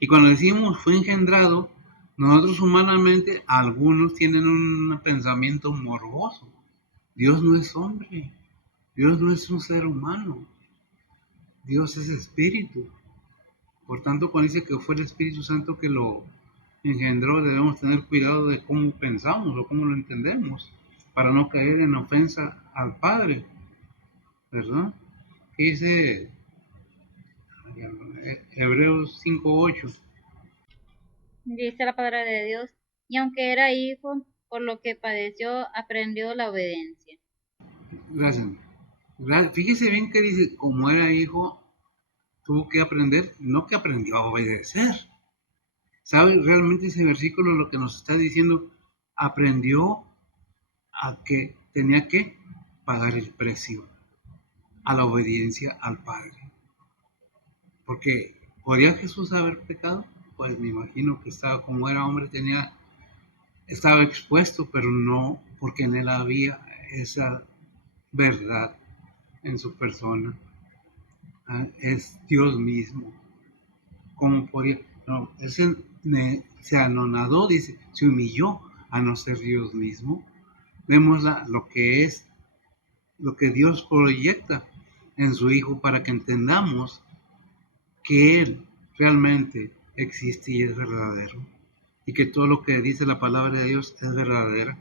Y cuando decimos fue engendrado, nosotros humanamente, algunos tienen un pensamiento morboso. Dios no es hombre. Dios no es un ser humano, Dios es espíritu. Por tanto, cuando dice que fue el Espíritu Santo que lo engendró, debemos tener cuidado de cómo pensamos o cómo lo entendemos, para no caer en ofensa al Padre, ¿verdad? ¿Qué dice Hebreos 5:8? Dice la palabra de Dios, y aunque era hijo, por lo que padeció, aprendió la obediencia. Gracias. Fíjese bien que dice, como era hijo, tuvo que aprender, no que aprendió a obedecer. ¿Sabe? Realmente ese versículo lo que nos está diciendo, aprendió a que tenía que pagar el precio a la obediencia al Padre. Porque ¿podría Jesús haber pecado? Pues me imagino que estaba, como era hombre, estaba expuesto, pero no porque en él había esa verdad en su persona. Es Dios mismo. ¿Cómo podía? No, él se anonadó, dice, se humilló a no ser Dios mismo. Vemos lo que es, lo que Dios proyecta en su Hijo para que entendamos que Él realmente existe y es verdadero, y que todo lo que dice la palabra de Dios es verdadera,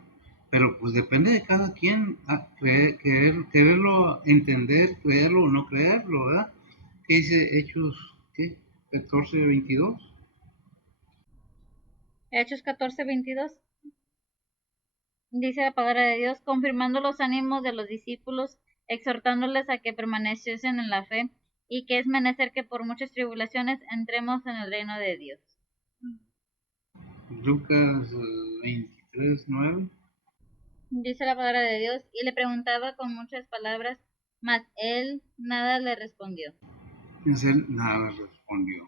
pero pues depende de cada quien quererlo entender, creerlo o no creerlo, ¿verdad? ¿Qué dice Hechos 14:22? Hechos 14:22. Dice la palabra de Dios, confirmando los ánimos de los discípulos, exhortándoles a que permaneciesen en la fe, y que es menester que por muchas tribulaciones entremos en el reino de Dios. Lucas 23:9. Dice la palabra de Dios, y le preguntaba con muchas palabras, mas él nada le respondió. Él nada respondió.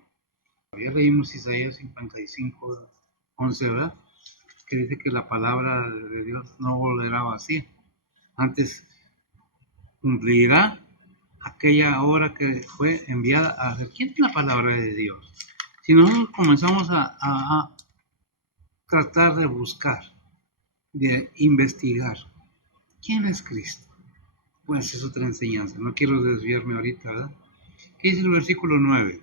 Ya leímos Isaías 55:11, ¿verdad? Que dice que la palabra de Dios no volverá vacía. Antes cumplirá aquella obra que fue enviada a hacer. ¿Quién es la palabra de Dios? Si nosotros comenzamos a tratar de buscar, de investigar, ¿quién es Cristo? Pues es otra enseñanza. No quiero desviarme ahorita, ¿verdad? ¿Qué dice el versículo 9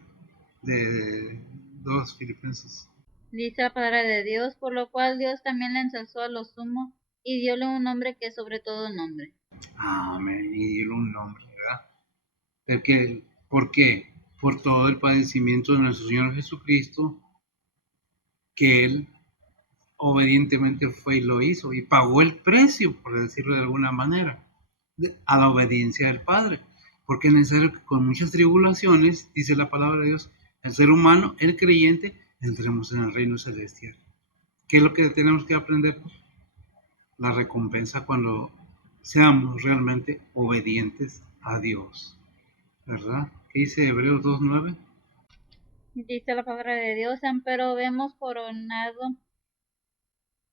de 2 Filipenses? Dice la palabra de Dios, por lo cual Dios también le ensalzó a lo sumo y diole un nombre que es sobre todo nombre. Amén. Y dieron un nombre, ¿verdad? ¿Por qué? Por todo el padecimiento de nuestro Señor Jesucristo, que Él obedientemente fue y lo hizo, y pagó el precio, por decirlo de alguna manera, a la obediencia del Padre. Porque es necesario que con muchas tribulaciones, dice la palabra de Dios, el ser humano, el creyente, entremos en el reino celestial. ¿Qué es lo que tenemos que aprender? La recompensa cuando seamos realmente obedientes a Dios, ¿verdad? ¿Qué dice Hebreos 2:9? Dice la palabra de Dios, pero vemos coronado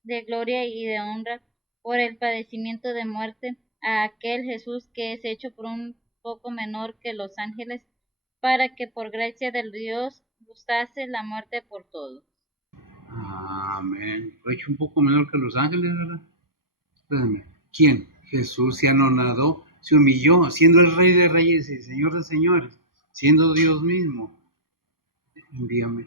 de gloria y de honra por el padecimiento de muerte a aquel Jesús que es hecho por un poco menor que los ángeles, para que por gracia del Dios gustase la muerte por todos. Amén. Lo he hecho un poco menor que los ángeles, ¿verdad? Espérame. ¿Quién? Jesús se anonadó, se humilló, siendo el Rey de Reyes y Señor de Señores, siendo Dios mismo. Envíame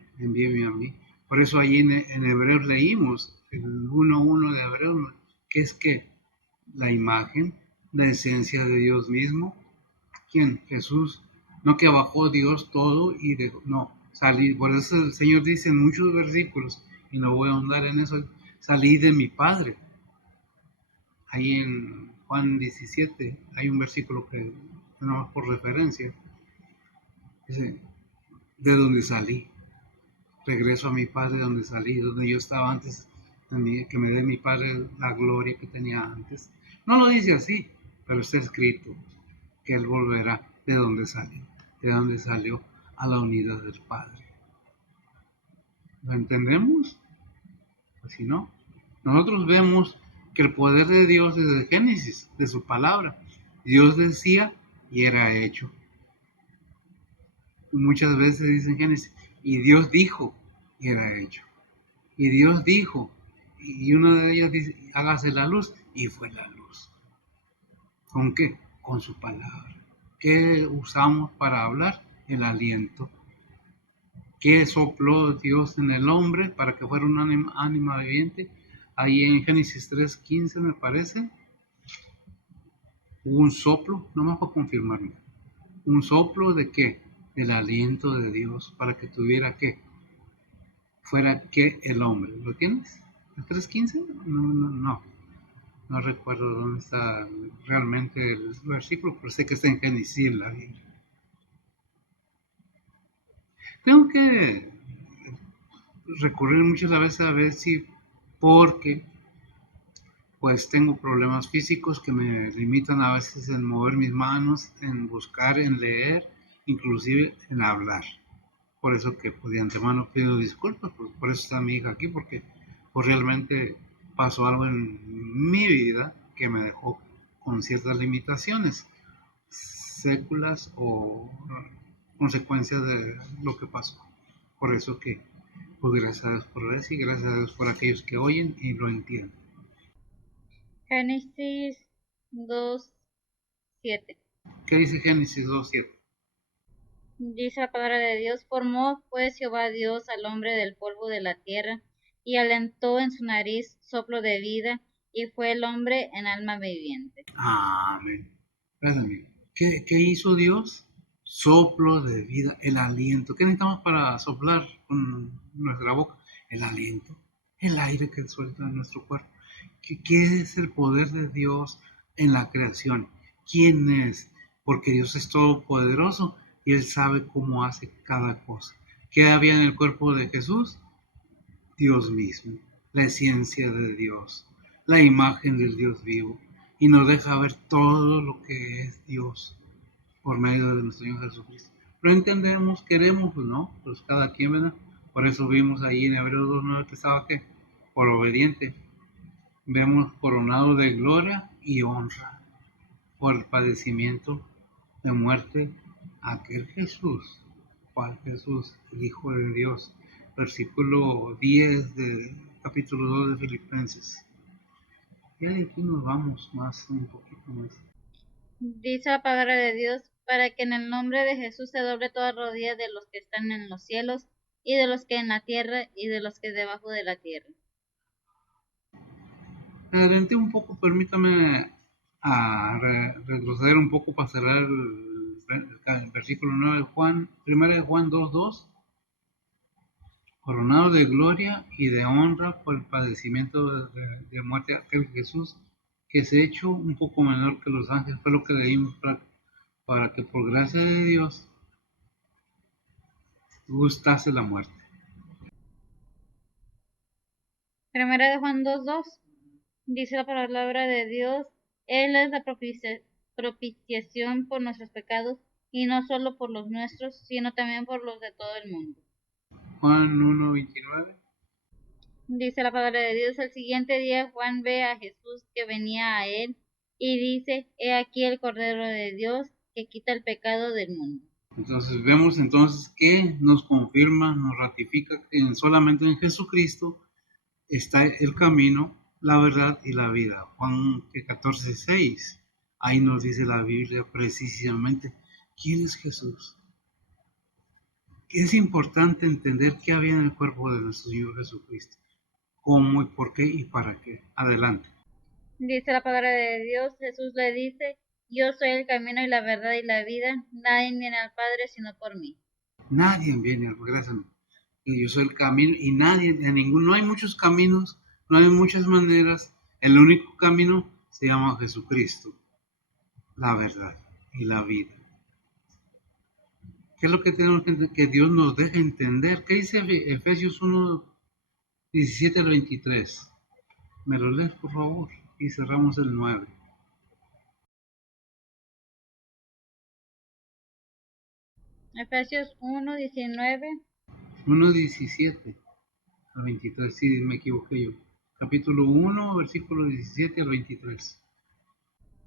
a mí. Por eso ahí en Hebreos leímos, el 1:1 de Hebreos, que es que la imagen, la esencia de Dios mismo. ¿Quién? Jesús. No que bajó Dios todo y dejó, no, salí. Por eso el Señor dice en muchos versículos, y no voy a ahondar en eso, salí de mi Padre. Ahí en Juan 17 hay un versículo que, nada más por referencia, dice, de donde salí, regreso a mi Padre de donde salí, donde yo estaba antes, que me dé mi Padre la gloria que tenía antes. No lo dice así, pero está escrito que Él volverá de donde salió a la unidad del Padre. ¿Lo entendemos? Pues si no, nosotros vemos que el poder de Dios desde el Génesis, de su palabra, Dios decía y era hecho. Muchas veces dicen Génesis, y Dios dijo y era hecho. Y Dios dijo, y una de ellas dice, hágase la luz, y fue la luz. ¿Con qué? con su palabra. ¿Qué usamos para hablar? El aliento. ¿Qué sopló Dios en el hombre para que fuera un ánima viviente? Ahí en Génesis 3:15 me parece, hubo un soplo, nomás para confirmarme. ¿Un soplo de qué? Del aliento de Dios para que tuviera qué? Fuera que el hombre. ¿Lo tienes? ¿El 3:15? No recuerdo dónde está realmente el versículo, pero sé que está en Génesis la Biblia. Tengo que recurrir muchas veces a ver si, porque pues tengo problemas físicos que me limitan a veces en mover mis manos, en buscar, en leer, inclusive en hablar. Por eso que pues, de antemano pido disculpas, pues, por eso está mi hija aquí, porque pues, realmente pasó algo en mi vida que me dejó con ciertas limitaciones, séculas o consecuencias de lo que pasó. Por eso que, pues gracias a Dios por eso y gracias a Dios por aquellos que oyen y lo entienden. Génesis 2:7. ¿Qué dice Génesis 2:7? Dice la palabra de Dios: formó pues Jehová Dios al hombre del polvo de la tierra, y alentó en su nariz soplo de vida, y fue el hombre en alma viviente. Amén. Gracias, amigo. ¿Qué hizo Dios? Soplo de vida, el aliento. ¿Qué necesitamos para soplar con nuestra boca? El aliento, el aire que suelta en nuestro cuerpo. ¿Qué es el poder de Dios en la creación? ¿Quién es? Porque Dios es todopoderoso y Él sabe cómo hace cada cosa. ¿Qué había en el cuerpo de Jesús? Dios mismo, la esencia de Dios, la imagen del Dios vivo, y nos deja ver todo lo que es Dios por medio de nuestro Señor Jesucristo. Lo entendemos, queremos, pues no, pues cada quien, ¿verdad? Por eso vimos ahí en Hebreos 2:9 que estaba que, por obediente, vemos coronado de gloria y honra por el padecimiento de muerte aquel Jesús. ¿Cuál Jesús? El Hijo de Dios. Versículo 10 del capítulo 2 de Filipenses. Y aquí nos vamos más, un poquito más. Dice la palabra de Dios: para que en el nombre de Jesús se doble toda rodilla de los que están en los cielos, y de los que en la tierra, y de los que debajo de la tierra. Me adelanté un poco, permítame retroceder un poco para cerrar el versículo 9 de Juan, 1 de Juan 2:2. Coronado de gloria y de honra por el padecimiento de muerte aquel Jesús, que se ha hecho un poco menor que los ángeles, fue lo que leímos para que por gracia de Dios gustase la muerte. Primera de Juan 2:2. Dice la palabra de Dios: Él es la propiciación por nuestros pecados, y no solo por los nuestros, sino también por los de todo el mundo. Juan 1:29. Dice la palabra de Dios: el siguiente día Juan ve a Jesús que venía a él, y dice: he aquí el Cordero de Dios que quita el pecado del mundo. Entonces vemos entonces que nos confirma, nos ratifica que solamente en Jesucristo está el camino, la verdad y la vida. Juan 14:6. Ahí nos dice la Biblia precisamente quién es Jesús. Es importante entender qué había en el cuerpo de nuestro Señor Jesucristo, cómo y por qué y para qué. Adelante. Dice la palabra de Dios: Jesús le dice: yo soy el camino y la verdad y la vida, nadie viene al Padre sino por mí. Nadie viene al gracia. Y yo soy el camino y nadie, no hay muchos caminos, no hay muchas maneras. El único camino se llama Jesucristo, la verdad y la vida. ¿Qué es lo que tenemos que entender? Que Dios nos deja entender. ¿Qué dice Efesios 1:17 al 23? ¿Me lo lees, por favor? Y cerramos el 9. Efesios 1:19. 1:17 al 23, sí, me equivoqué yo. Capítulo 1, versículo 17 al 23.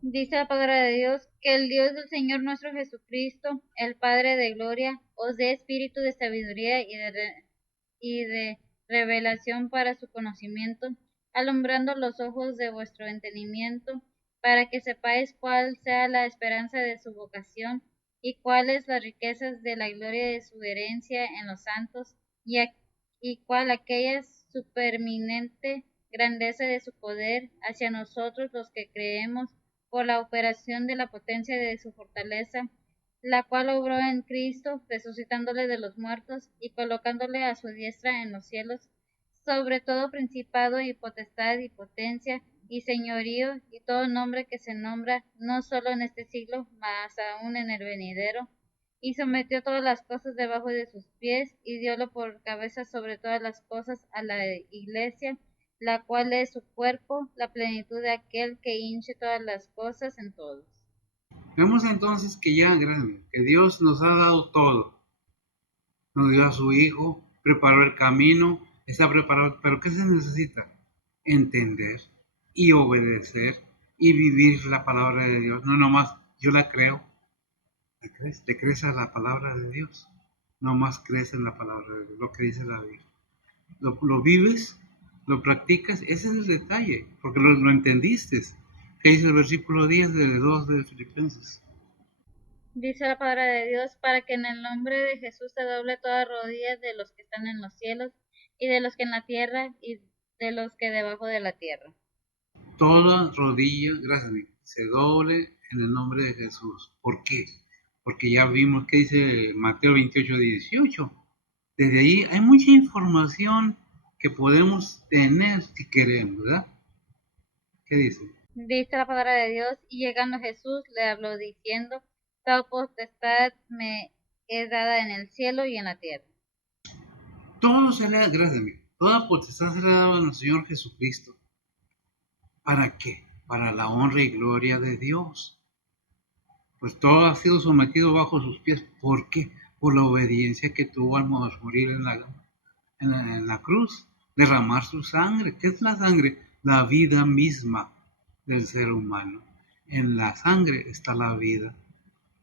Dice la palabra de Dios: que el Dios del Señor nuestro Jesucristo, el Padre de gloria, os dé espíritu de sabiduría y de revelación para su conocimiento, alumbrando los ojos de vuestro entendimiento, para que sepáis cuál sea la esperanza de su vocación y cuáles las riquezas de la gloria de su herencia en los santos y cuál aquella superminente grandeza de su poder hacia nosotros los que creemos por la operación de la potencia de su fortaleza, la cual obró en Cristo, resucitándole de los muertos y colocándole a su diestra en los cielos, sobre todo principado y potestad y potencia y señorío y todo nombre que se nombra, no solo en este siglo, mas aún en el venidero, y sometió todas las cosas debajo de sus pies, y diólo por cabeza sobre todas las cosas a la iglesia, la cual es su cuerpo, la plenitud de aquel que hinche todas las cosas en todos. Vemos entonces que ya, grande, que Dios nos ha dado todo. Nos dio a su Hijo, preparó el camino, está preparado. Pero ¿qué se necesita? Entender y obedecer y vivir la palabra de Dios. No nomás yo la creo. ¿Le crees? ¿Le crees a la palabra de Dios? No más crees en la palabra de Dios, lo que dice la Biblia. Lo vives, lo practicas, ese es el detalle, porque lo entendiste. ¿Qué dice el versículo 10 de 2 de Filipenses? Dice la palabra de Dios, para que en el nombre de Jesús se doble toda rodilla de los que están en los cielos y de los que en la tierra y de los que debajo de la tierra. Toda rodilla, gracias amigo, se doble en el nombre de Jesús. ¿Por qué? Porque ya vimos que dice Mateo 28:18. Desde ahí hay mucha información que podemos tener si queremos, ¿verdad? ¿Qué dice? Dice la palabra de Dios, y llegando Jesús le habló diciendo, toda potestad me es dada en el cielo y en la tierra. Todo se le da, gracias amigo, toda potestad se le ha dado a nuestro Señor Jesucristo. ¿Para qué? Para la honra y gloria de Dios. Pues todo ha sido sometido bajo sus pies. ¿Por qué? Por la obediencia que tuvo al morir en la cruz, derramar su sangre. ¿Qué es la sangre? La vida misma del ser humano. En la sangre está la vida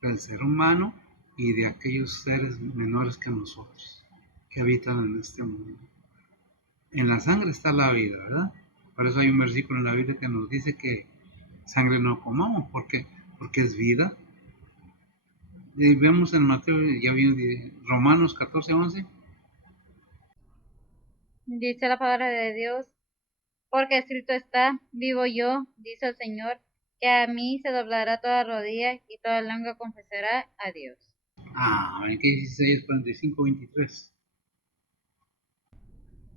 del ser humano y de aquellos seres menores que nosotros, que habitan en este mundo. En la sangre está la vida, ¿verdad? Por eso hay un versículo en la Biblia que nos dice que sangre no comamos, porque es vida. Y vemos en Mateo, ya viene Romanos 14:11. Dice la palabra de Dios, porque escrito está, vivo yo, dice el Señor, que a mí se doblará toda rodilla y toda lengua confesará a Dios. En que 16:45-23.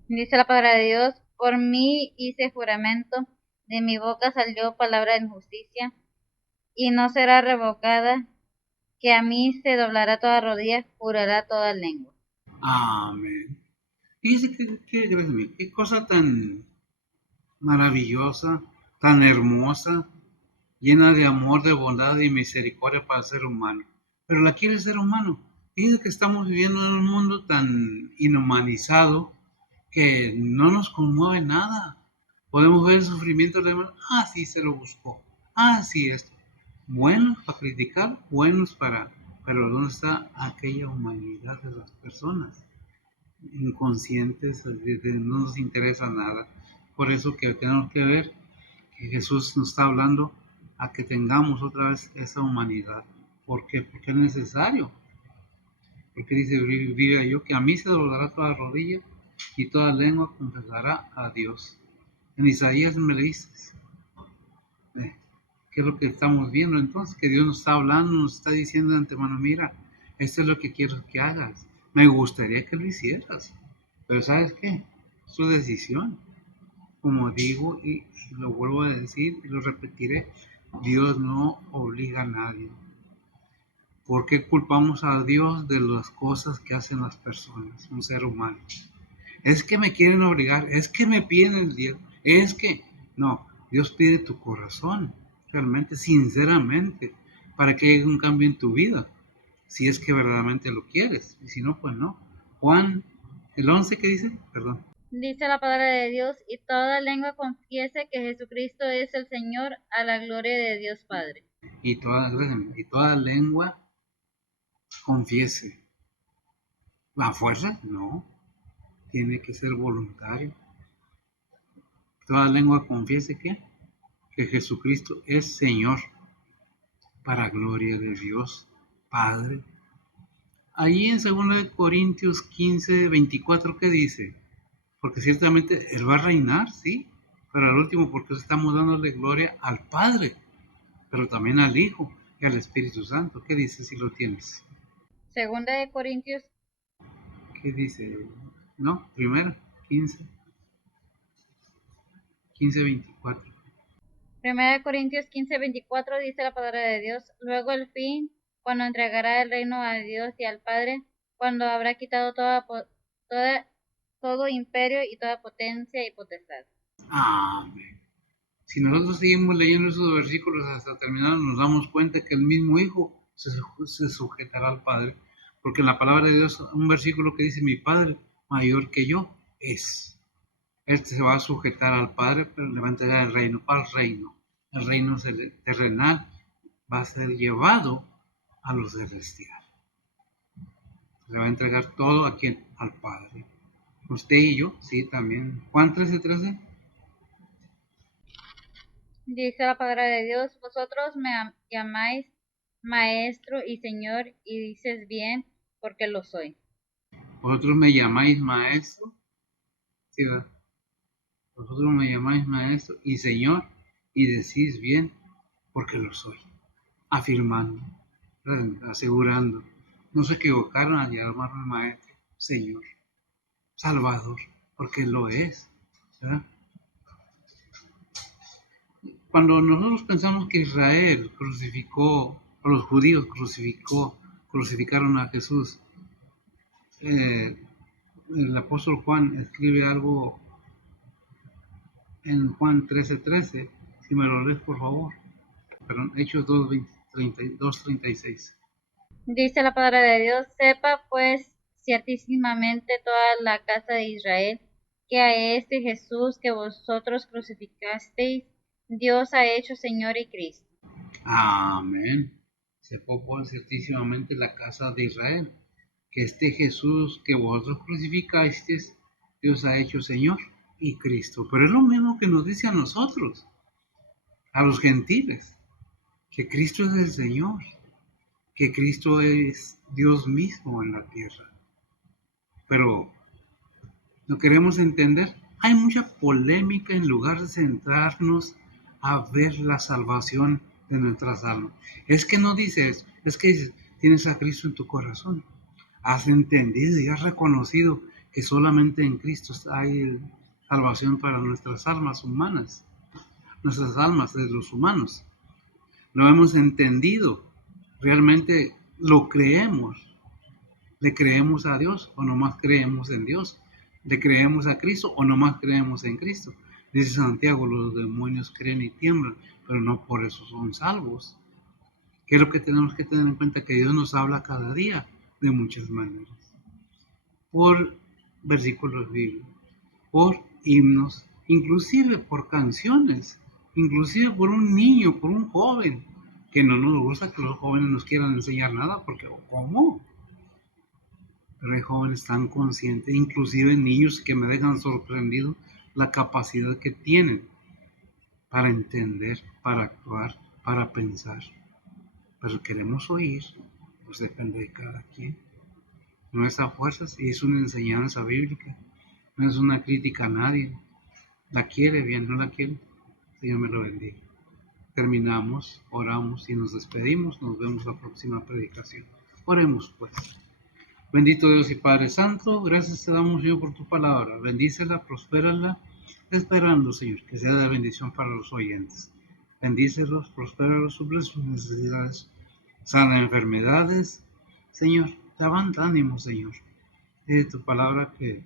Dice la palabra de Dios, por mí hice juramento, de mi boca salió palabra de justicia, y no será revocada, que a mí se doblará toda rodilla, jurará toda lengua. Amén. Fíjese qué cosa tan maravillosa, tan hermosa, llena de amor, de bondad y misericordia para el ser humano. Pero la quiere el ser humano. Fíjese que estamos viviendo en un mundo tan inhumanizado que no nos conmueve nada. Podemos ver el sufrimiento de los demás. Sí, se lo buscó. Sí, esto. Buenos para criticar, buenos para... Pero ¿dónde está aquella humanidad de las personas? Inconscientes, no nos interesa nada. Por eso que tenemos que ver que Jesús nos está hablando a que tengamos otra vez esa humanidad. ¿Por qué? Porque es necesario. Porque dice, vive yo, que a mí se doblará toda rodilla y toda lengua confesará a Dios. En Isaías me leíste. ¿Qué es lo que estamos viendo entonces? Que Dios nos está hablando, nos está diciendo de antemano, mira, esto es lo que quiero que hagas. Me gustaría que lo hicieras. Pero ¿sabes qué? Es tu decisión. Como digo y lo vuelvo a decir y lo repetiré, Dios no obliga a nadie. ¿Por qué culpamos a Dios de las cosas que hacen las personas, un ser humano? Es que me quieren obligar, es que me piden el dinero, es que... No, Dios pide tu corazón, realmente, sinceramente, para que haya un cambio en tu vida, si es que verdaderamente lo quieres, y si no, pues no. Juan, el 11, ¿qué dice? Perdón. Dice la palabra de Dios, y toda lengua confiese que Jesucristo es el Señor, a la gloria de Dios Padre. Y toda lengua confiese. ¿A fuerza? No, tiene que ser voluntario. Toda lengua confiese que que Jesucristo es Señor, para gloria de Dios Padre. Allí en 2 Corintios 15, 24, ¿qué dice? Porque ciertamente Él va a reinar, sí, pero al último, porque estamos dándole gloria al Padre, pero también al Hijo y al Espíritu Santo. ¿Qué dice si lo tienes? Segunda de Corintios, ¿Qué dice? No, primero, 15, 15, 24. Primera de Corintios 15:24 dice la palabra de Dios, luego el fin, cuando entregará el reino a Dios y al Padre, cuando habrá quitado todo imperio y toda potencia y potestad. Amén. Si nosotros seguimos leyendo esos versículos hasta terminar, nos damos cuenta que el mismo Hijo se sujetará al Padre, porque en la palabra de Dios, un versículo que dice, mi Padre mayor que yo es. Este se va a sujetar al Padre, pero le va a entregar el reino. ¿Cuál reino? El reino terrenal va a ser llevado a lo celestial. Se va a entregar todo a quien, al Padre. Usted y yo, sí, también. Juan 13:13. Dice la palabra de Dios, vosotros me llamáis maestro y señor y dices bien porque lo soy. Vosotros me llamáis maestro, ¿sí, verdad? Vosotros me llamáis maestro y señor y decís bien porque lo soy. Afirmando, asegurando. No se equivocaron al llamarme maestro, señor, salvador, porque lo es, ¿verdad? Cuando nosotros pensamos que Israel crucificó, o los judíos crucificaron a Jesús, el apóstol Juan escribe algo en Juan 13:13, si me lo lees por favor, perdón, Hechos 2:36. Dice la palabra de Dios, sepa pues ciertísimamente toda la casa de Israel que a este Jesús que vosotros crucificasteis, Dios ha hecho Señor y Cristo. Amén. Sepa pues ciertísimamente la casa de Israel que este Jesús que vosotros crucificasteis, Dios ha hecho Señor y Cristo. Pero es lo mismo que nos dice a nosotros, a los gentiles, que Cristo es el Señor, que Cristo es Dios mismo en la tierra. Pero no queremos entender. Hay mucha polémica en lugar de centrarnos a ver la salvación de nuestras almas. Es que no dices, es que dices, tienes a Cristo en tu corazón. Has entendido y has reconocido que solamente en Cristo hay salvación para nuestras almas humanas, nuestras almas de los humanos. Lo hemos entendido, realmente lo creemos. ¿Le creemos a Dios o nomás creemos en Dios? ¿Le creemos a Cristo o nomás creemos en Cristo? Dice Santiago, los demonios creen y tiemblan, pero no por eso son salvos. ¿Qué es lo que tenemos que tener en cuenta? Que Dios nos habla cada día de muchas maneras. Por versículos bíblicos, por himnos, inclusive por canciones, inclusive por un niño, por un joven, que no nos gusta que los jóvenes nos quieran enseñar nada, porque ¿cómo? Pero hay jóvenes tan conscientes, inclusive niños que me dejan sorprendido la capacidad que tienen para entender, para actuar, para pensar. Pero queremos oír, pues depende de cada quien. No es a fuerzas y es una enseñanza bíblica, no es una crítica a nadie. La quiere bien, no la quiere. Señor me lo bendiga. Terminamos, oramos y nos despedimos. Nos vemos la próxima predicación. Oremos pues. Bendito Dios y Padre Santo, gracias te damos, Señor, por tu palabra. Bendícela, prospérala, esperando, Señor, que sea de bendición para los oyentes. Bendícelos, prospéralos, suple sus necesidades, sana enfermedades. Señor, levanta ánimo, Señor. Es tu palabra que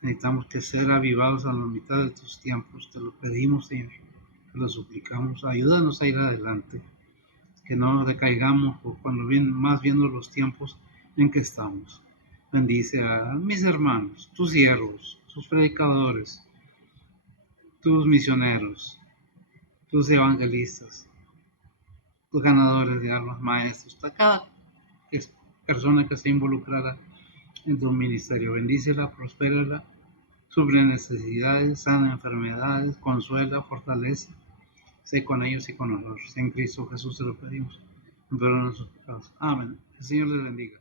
necesitamos que ser avivados a la mitad de tus tiempos. Te lo pedimos, Señor, te lo suplicamos. Ayúdanos a ir adelante, que no decaigamos cuando vienen más viendo los tiempos en que estamos. Bendice a mis hermanos, tus siervos, tus predicadores, tus misioneros, tus evangelistas, tus ganadores de almas, maestros, a cada persona que esté involucrada en tu ministerio. Bendícela, prospérala, suple necesidades, sana enfermedades, consuela, fortalece. sé con ellos y con nosotros. En Cristo Jesús se lo pedimos. Perdón nuestros pecados. Amén. El Señor les bendiga.